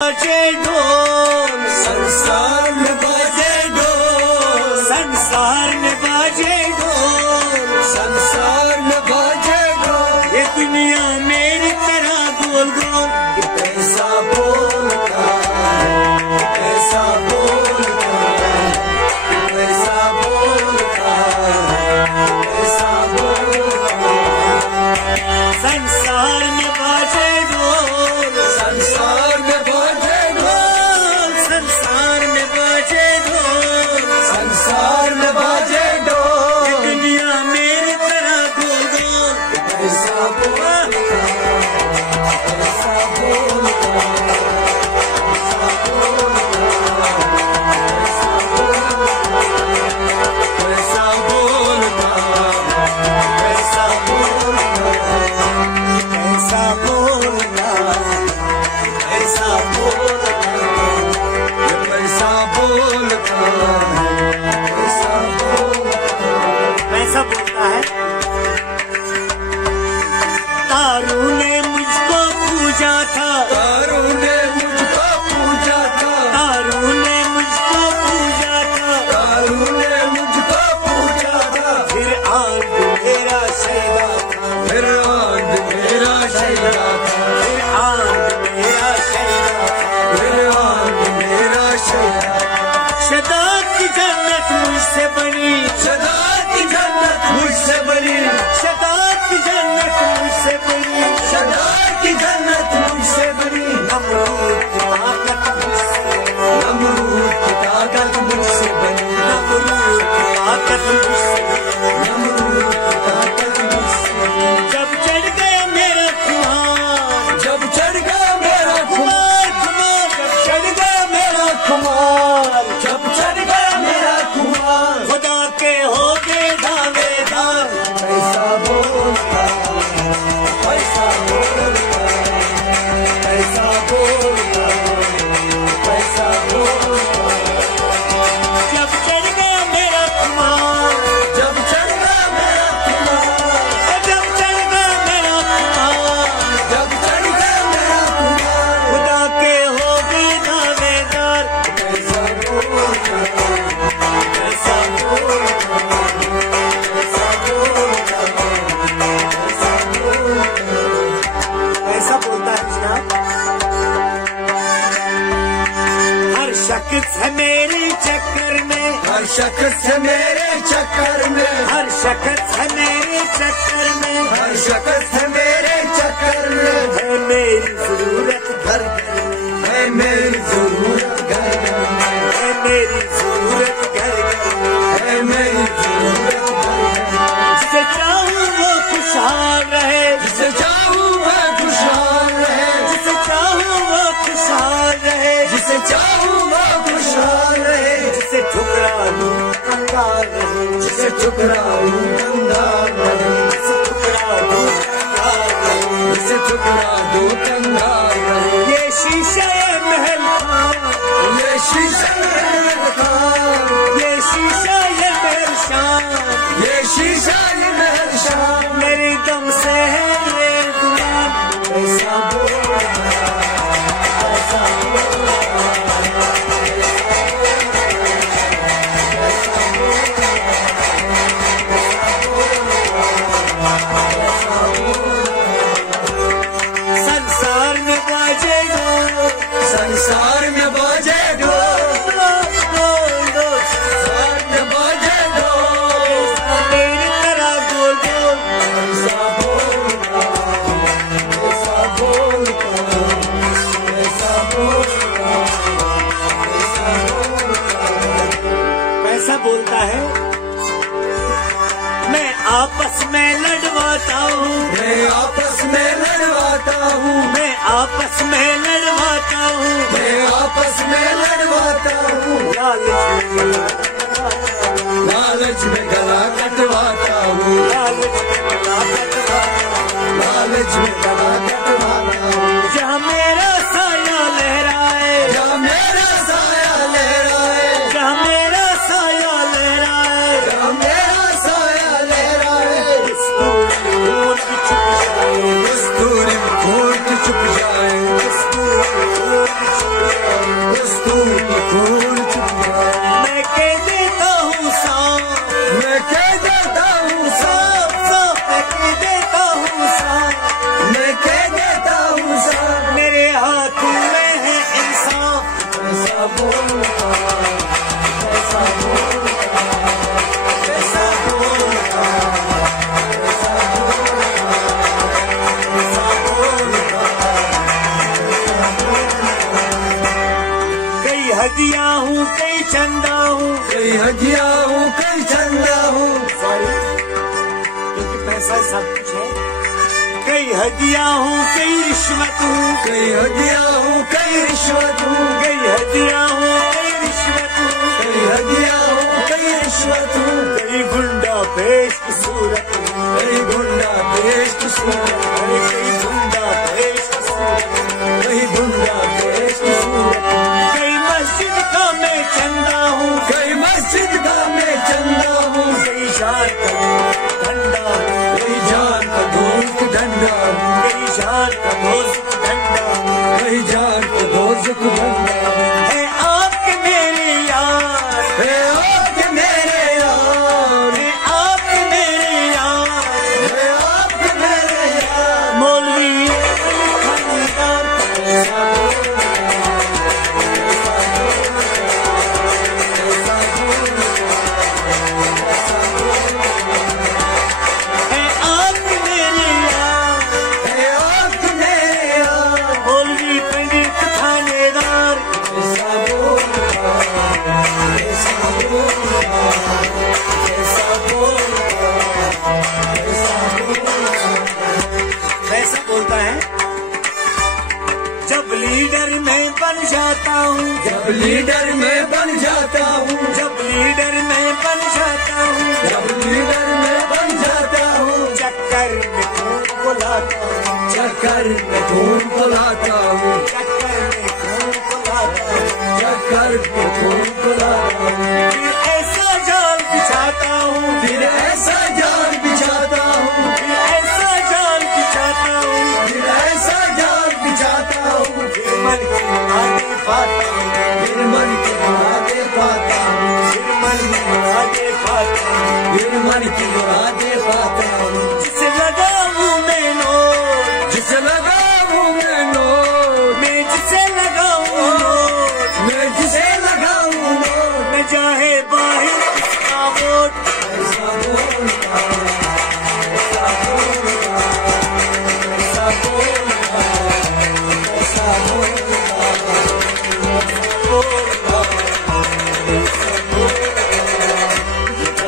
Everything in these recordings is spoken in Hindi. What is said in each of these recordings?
बाजे ढोल संसार में बाजे ढोल, संसार में बाजे ढोल, संसार में बाजे ढोल। ये दुनिया मेरी तरह गोल गोल, ये पैसा बोलता है, पैसा बोलता है, पैसा बोलता है, पैसा बोलता है। संसार में बाजे ढोल, संसार में बाजे ढोल, संसार में बाजे ढोल, संसार में बाजे ढोल। ये दुनिया मेरी तरह गोल गोल, पैसा बोलता है, पैसा बोलता है, पैसा बोलता है, पैसा बोलता है, पैसा बोलता है, पैसा बोलता है, पैसा बोलता है, पैसा बोलता है, पैसा बोलता है, पैसा बोलता है। तारू ने मुझको पूजा था, तारू ने मुझको पूजा था, तारू ने मुझको पूजा था, तारू ने मुझको पूजा था। फिर आंध मेरा शैदा था, फिर आंध मेरा शैदा था, फिर आंध मेरा शैदा था, फिर आंध मेरा शैदा था। शदा की जन्नत मुझसे बनी, शदा की जन्नत मुझसे बनी, शदा की जन्नत मुझसे बनी, शदा की जन्नत मुझसे बनी। नमरूद की ताकत मुझसे, नमरूद की ताकत मुझसे बनी, नमरूद की ताकत मुझसे, नमरूद की ताकत मुझसे। जब चढ़ गया मेरा खुमार, जब चढ़ गया मेरा खुमार, खुमार जब चढ़ गया मेरा खुमार, जब चढ़ गया मेरा खुमार। खुदा के हो गए दावेदार, पैसा बोलता है, पैसा बोलता है, पैसा बोलता है, पैसा बोलता है। जब चढ़ गया मेरा खुमार, जब चढ़ गया मेरा खुमार, जब चढ़ गया मेरा खुमार, जब चढ़ गया मेरा खुमार। खुदा के हो गए दावेदार, पैसा बोलता है, पैसा बोलता है, पैसा बोलता है, पैसा बोलता है, पैसा बोलता है जनाब। हर शख्स है मेरे चक्कर में, हर शख्स है मेरे चक्कर में, हर शख्स है मेरे चक्कर में, हर शख्स है मेरे चक्कर में। है मेरी जरूरत घर घर में, है मेरी जरूरत घर घर में, है मेरी जरूरत घर घर में, है मेरी जरूरत घर घर में। जिसे चाहूँ वो खुशहाल रहे, जिसे चाहूँ वो खुशहाल रहे, जिसे चाहूँ वो खुशहाल रहे, जिसे चाहूँ वो खुशहाल रहे। जिसे ठुकरा दूँ कंगाल रहे, जिसे ठुकरा दूँ कंगाल रहे, जिसे ठुकरा दूँ कंगाल रहे, जिसे ठुकरा दूँ कंगाल रहे। ये शीशा ये महल खां, ये शीशा महल खां, ये शीशा ये महल शान, ये शीशा ये महल शान। मेरे दम से है ये दुनिया, पैसा बोलता है, पैसा बोलता है, पैसा बोलता है। संसार में बाजे ढोल, संसार में बाजे ढोल, ढोल ढोल, संसार में बाजे ढोल। मेरी तरह गोल गोल, पैसा बोलता है, पैसा बोलता है, पैसा बोलता है, पैसा बोलता है, पैसा बोलता है। मैं आपस में लड़वाता हूँ, मैं आपस में लड़वाता हूँ, मैं आपस में लड़वाता हूँ, मैं आपस में लड़वाता हूँ। लालच में गला कटवाता हूँ, लालच में गला कटवाता हूँ, लालच में गला कटवाता हूँ। जहाँ मेरा साया लहराए, जहाँ मेरा साया लहराए, जहाँ मेरा साया लहराए, जहाँ मेरा साया लहराए। कस्तूरी में खून छुप जाए, कस्तूरी में खून छुप जाए, कस्तूरी में खून छुप हदिया हूँ कई चंदा हूँ, कई हदिया हूँ कई चंदा हूँ। सॉरी क्योंकि पैसा सब कुछ है। कई हदिया हूँ कई रिश्वत हूँ, कई हदिया हूँ कई रिश्वत हूँ। कई हदिया हूँ कई रिश्वत हूँ, कई हदिया हूँ कई रिश्वत हूँ। कई गुंडा पेश की सूरत हूँ, कई गुंडा पेश की सूरत। कई गुंडा पेश की सूरत, कई गुंडा पेश की सूरत। कई मस्जिद का मैं चंदा हूँ, कई मस्जिद का मैं चंदा हूँ। कई जान का धंधा हूँ, कई जान का दोस्त डंडा हूँ। कई जान का दोस्त धंधा हूँ। कई जान का दोस्त डंडा हूँ। है आपके मेरे यार, है आपके मेरे यार, है आपके मेरे यार, है आपके मेरे यार। मौलवी खानदान है आपके मेरे यार, है आपके मेरे यार। मौलवी पंडित थानेदार। ऐसा बोलता, ऐसा बोलता, ऐसा बोलता, ऐसा बोलता। वैसा बोलता है जब लीडर मैं बन जाता हूँ, जब लीडर मैं बन जाता हूँ, जब लीडर मैं बन जाता हूँ, जब लीडर मैं बन जाता हूँ। चक्कर में खून को लाता हूँ, चक्कर में खून को लाता हूँ, चक्कर में खून को लाता हूँ। चक्कर में खून को लाता हूँ। फिर ऐसा जाल बिछाता हूँ, फिर ऐसा जाल बिछाता हूँ, फिर ऐसा जाल बिछाता हूँ, फिर ऐसा जाल बिछाता हूँ। फिर मन की आगे पाता हूँ, फिर मन की मुरादे पाता हूँ, फिर मन की आगे पाता हूँ। फिर मन की मुरादे पाता हूँ। जिसे लगाऊं मैं नोट, जिसे लगाऊं मैं नोट, मैं जिसे लगाऊं नोट, मैं जिसे लगाऊं नोट। न चाहे बाहर किसका वोट। ऐसा बोलता, ऐसा बोलता, ऐसा बोलता, ऐसा बोलता,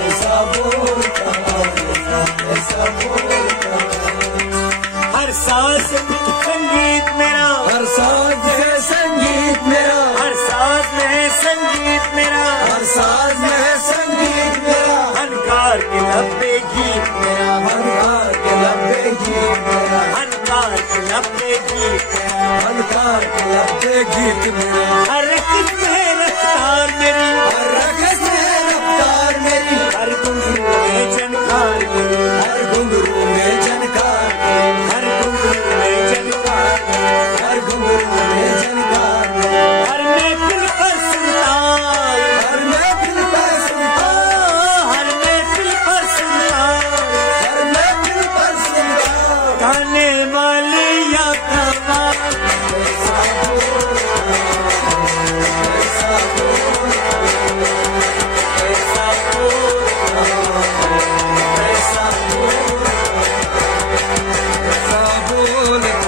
ऐसा बोलता, ऐसा बोलता। हर सांस में संगीत मेरा, हर साज है संगीत मेरा, हर सांस में है संगीत मेरा, हर साज में है संगीत मेरा। हनकार के लबे गीत मेरा, हनकार के लबे गीत मेरा, हनकार के लबे गीत मेरा। हनकार के लबे गीत मेरा। हर रकत है रफ्तार मेरी, हर रकत है रफ्तार मेरी, हर घुंघरू में झनकार मेरी, हर घुंघरू में झनकार मेरी, हर घुंघरू में झनकार मेरी। हर घुंघरू में झनकार मेरी। हर महफिल पर सुल्तान, हर महफिल पर सुल्तान, हर महफिल पर सुल्तान, हर महफिल पर सुल्तान। गाने वाले या कमाल। ऐसा बोलता, ऐसा बोलता, ऐसा बोलता, ऐसा बोलता, ऐसा बोलता,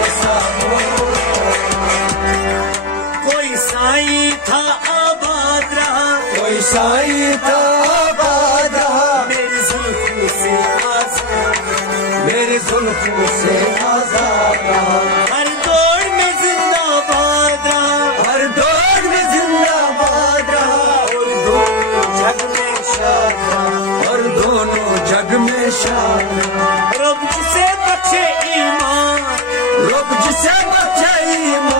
ऐसा बोलता। कोई साईं था आबाद रहा, कोई साईं था आबाद रहा, मेरी जुल्फों से आजाद, मेरी जुल्फों से आजाद रहा। हर दौड़ में जिंदाबाद रहा, हर दौर में जिंदाबाद रहा, और दोनों जग में शाद रहा। और दोनों जग में शान रहा। रब जिसे बख्शे ईमान, रब जिसे बख्शे ईमान,